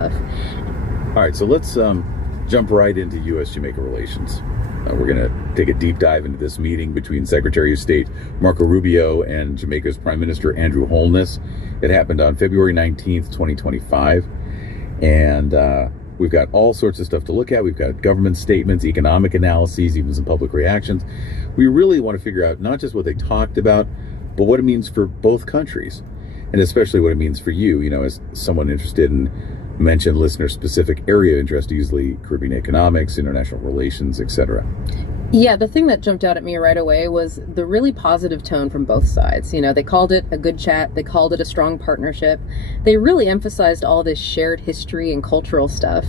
All right, so let's jump right into U.S.-Jamaica relations. We're going to take a deep dive into this meeting between Secretary of State Marco Rubio and Jamaica's Prime Minister Andrew Holness. It happened on February 19th, 2025. And we've got all sorts of stuff to look at. We've got government statements, economic analyses, even some public reactions. We really want to figure out not just what they talked about, but what it means for both countries, and especially what it means for you, as someone interested in mentioned listener-specific area of interest, usually Caribbean economics, international relations, etc. Yeah, the thing that jumped out at me right away was the really positive tone from both sides. They called it a good chat. They called it a strong partnership. They really emphasized all this shared history and cultural stuff.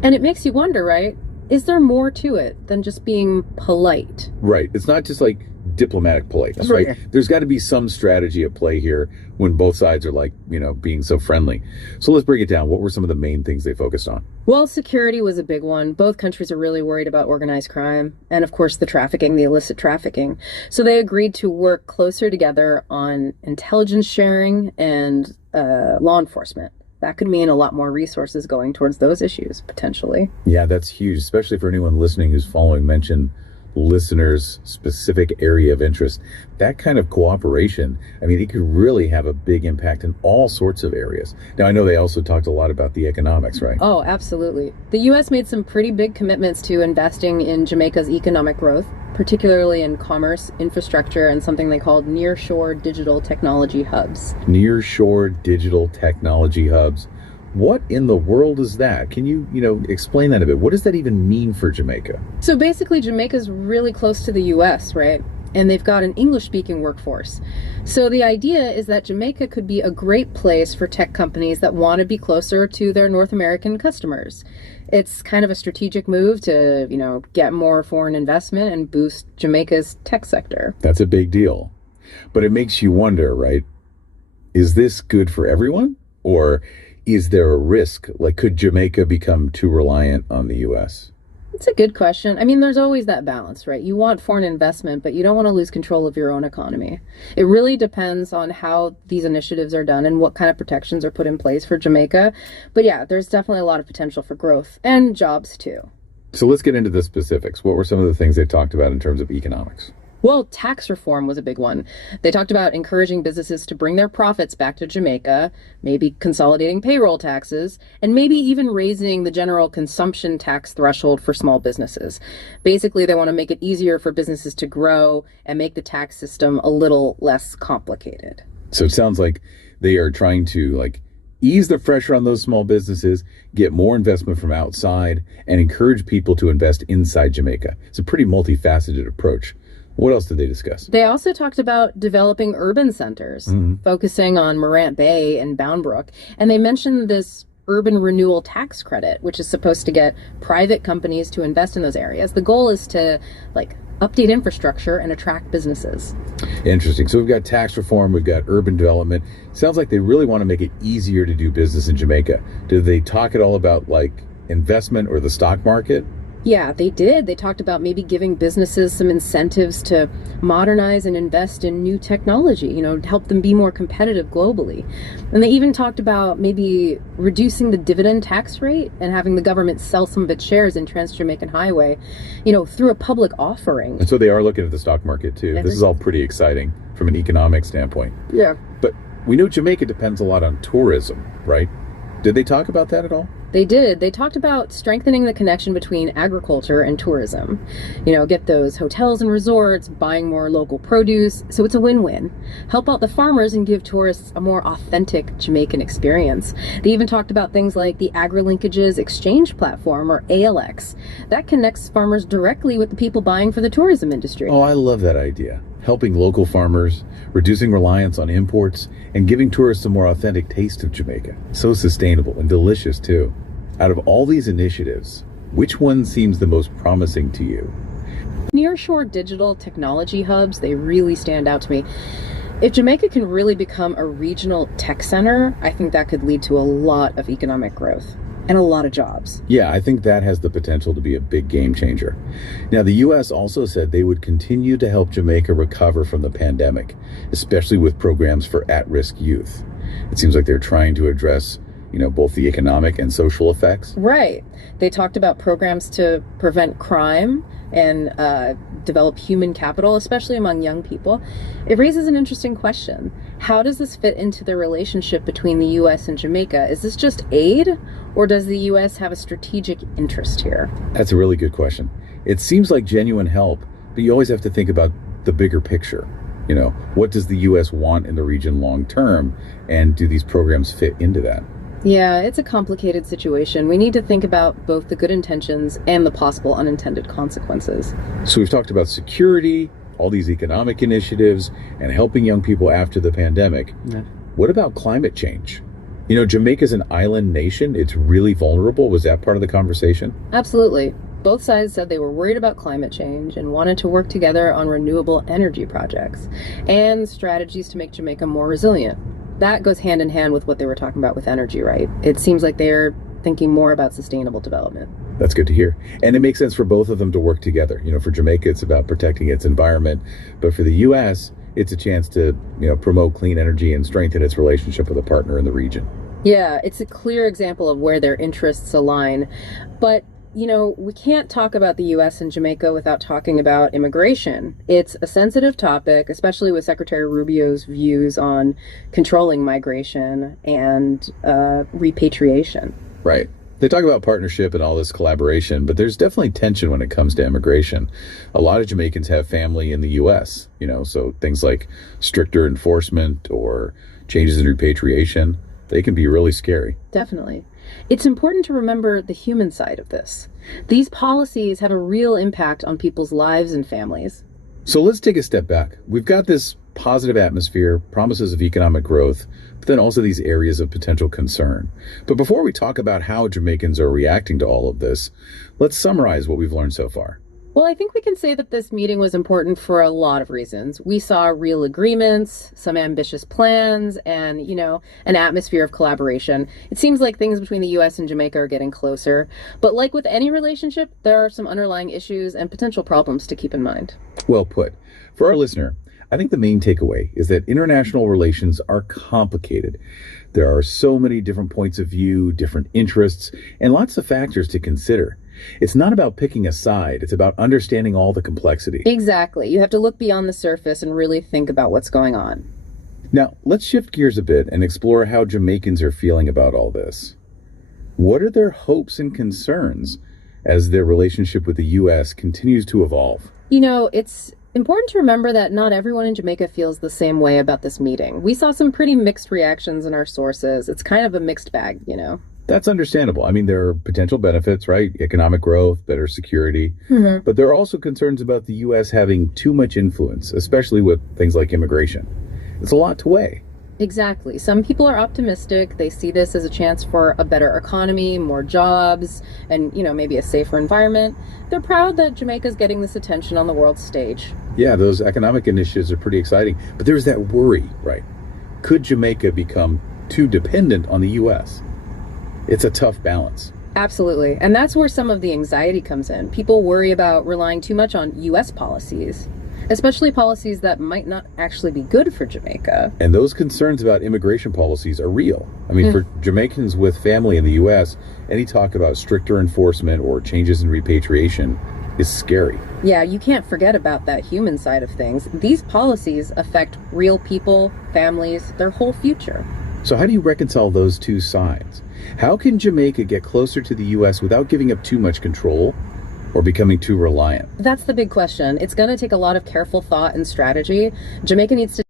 And it makes you wonder, right? Is there more to it than just being polite? Right. It's not just like diplomatic politeness, right? There's got to be some strategy at play here when both sides are being so friendly. So let's break it down. What were some of the main things they focused on? Well, security was a big one. Both countries are really worried about organized crime and, of course, the illicit trafficking. So they agreed to work closer together on intelligence sharing and law enforcement. That could mean a lot more resources going towards those issues, potentially. Yeah, that's huge, especially for anyone listening who's following mention listeners' specific area of interest. That kind of cooperation, it could really have a big impact in all sorts of areas. Now, I know they also talked a lot about the economics, right? Oh, absolutely. The U.S. made some pretty big commitments to investing in Jamaica's economic growth, particularly in commerce, infrastructure, and something they called nearshore digital technology hubs. Nearshore digital technology hubs. What in the world is that? Can you, explain that a bit? What does that even mean for Jamaica? So basically, Jamaica's really close to the U.S., right? And they've got an English-speaking workforce. So the idea is that Jamaica could be a great place for tech companies that want to be closer to their North American customers. It's kind of a strategic move to, get more foreign investment and boost Jamaica's tech sector. That's a big deal. But it makes you wonder, right? Is this good for everyone? Or is there a risk? Could Jamaica become too reliant on the U.S.? It's a good question. There's always that balance, right? You want foreign investment, but you don't want to lose control of your own economy. It really depends on how these initiatives are done and what kind of protections are put in place for Jamaica. But yeah, there's definitely a lot of potential for growth and jobs too. So let's get into the specifics. What were some of the things they talked about in terms of economics? Well, tax reform was a big one. They talked about encouraging businesses to bring their profits back to Jamaica, maybe consolidating payroll taxes, and maybe even raising the general consumption tax threshold for small businesses. Basically, they want to make it easier for businesses to grow and make the tax system a little less complicated. So it sounds like they are trying to ease the pressure on those small businesses, get more investment from outside, and encourage people to invest inside Jamaica. It's a pretty multifaceted approach. What else did they discuss? They also talked about developing urban centers, focusing on Morant Bay and Boundbrook. And they mentioned this urban renewal tax credit, which is supposed to get private companies to invest in those areas. The goal is to update infrastructure and attract businesses. Interesting. So we've got tax reform, we've got urban development. Sounds like they really want to make it easier to do business in Jamaica. Did they talk at all about investment or the stock market? Yeah, they did. They talked about maybe giving businesses some incentives to modernize and invest in new technology, help them be more competitive globally. And they even talked about maybe reducing the dividend tax rate and having the government sell some of its shares in Trans-Jamaican Highway, through a public offering. And so they are looking at the stock market too. This is all pretty exciting from an economic standpoint. Yeah. But we know Jamaica depends a lot on tourism, right? Did they talk about that at all? They did. They talked about strengthening the connection between agriculture and tourism. Get those hotels and resorts, buying more local produce. So it's a win-win. Help out the farmers and give tourists a more authentic Jamaican experience. They even talked about things like the Agri-Linkages Exchange Platform, or ALX. That connects farmers directly with the people buying for the tourism industry. Oh, I love that idea. Helping local farmers, reducing reliance on imports, and giving tourists a more authentic taste of Jamaica. So sustainable and delicious, too. Out of all these initiatives, which one seems the most promising to you? Nearshore digital technology hubs, they really stand out to me. If Jamaica can really become a regional tech center, I think that could lead to a lot of economic growth and a lot of jobs. Yeah, I think that has the potential to be a big game changer. Now, the U.S. also said they would continue to help Jamaica recover from the pandemic, especially with programs for at-risk youth. It seems like they're trying to address both the economic and social effects. Right. They talked about programs to prevent crime and develop human capital, especially among young people. It raises an interesting question. How does this fit into the relationship between the U.S. and Jamaica? Is this just aid, or does the U.S. have a strategic interest here? That's a really good question. It seems like genuine help, but you always have to think about the bigger picture. What does the U.S. want in the region long term, and do these programs fit into that? Yeah, it's a complicated situation. We need to think about both the good intentions and the possible unintended consequences. So we've talked about security, all these economic initiatives, and helping young people after the pandemic. Yeah. What about climate change? Jamaica's an island nation. It's really vulnerable. Was that part of the conversation? Absolutely. Both sides said they were worried about climate change and wanted to work together on renewable energy projects and strategies to make Jamaica more resilient. That goes hand in hand with what they were talking about with energy, right? It seems like they're thinking more about sustainable development. That's good to hear. And it makes sense for both of them to work together. For Jamaica, it's about protecting its environment. But for the U.S., it's a chance to, promote clean energy and strengthen its relationship with a partner in the region. Yeah, it's a clear example of where their interests align. But we can't talk about the U.S. and Jamaica without talking about immigration. It's a sensitive topic, especially with Secretary Rubio's views on controlling migration and repatriation. Right. They talk about partnership and all this collaboration, but there's definitely tension when it comes to immigration. A lot of Jamaicans have family in the U.S., so things like stricter enforcement or changes in repatriation, they can be really scary. Definitely. It's important to remember the human side of this. These policies have a real impact on people's lives and families. So let's take a step back. We've got this positive atmosphere, promises of economic growth, but then also these areas of potential concern. But before we talk about how Jamaicans are reacting to all of this, let's summarize what we've learned so far. Well, I think we can say that this meeting was important for a lot of reasons. We saw real agreements, some ambitious plans, and, an atmosphere of collaboration. It seems like things between the U.S. and Jamaica are getting closer. But like with any relationship, there are some underlying issues and potential problems to keep in mind. Well put. For our listener, I think the main takeaway is that international relations are complicated. There are so many different points of view, different interests, and lots of factors to consider. It's not about picking a side. It's about understanding all the complexity. Exactly. You have to look beyond the surface and really think about what's going on. Now, let's shift gears a bit and explore how Jamaicans are feeling about all this. What are their hopes and concerns as their relationship with the U.S. continues to evolve? It's important to remember that not everyone in Jamaica feels the same way about this meeting. We saw some pretty mixed reactions in our sources. It's kind of a mixed bag, That's understandable. There are potential benefits, right? Economic growth, better security. Mm-hmm. But there are also concerns about the U.S. having too much influence, especially with things like immigration. It's a lot to weigh. Exactly. Some people are optimistic. They see this as a chance for a better economy, more jobs, and, maybe a safer environment. They're proud that Jamaica's getting this attention on the world stage. Yeah, those economic initiatives are pretty exciting. But there's that worry, right? Could Jamaica become too dependent on the U.S.? It's a tough balance. Absolutely. And that's where some of the anxiety comes in. People worry about relying too much on U.S. policies, especially policies that might not actually be good for Jamaica. And those concerns about immigration policies are real. For Jamaicans with family in the U.S., any talk about stricter enforcement or changes in repatriation is scary. Yeah, you can't forget about that human side of things. These policies affect real people, families, their whole future. So how do you reconcile those two sides? How can Jamaica get closer to the U.S. without giving up too much control or becoming too reliant? That's the big question. It's going to take a lot of careful thought and strategy. Jamaica needs to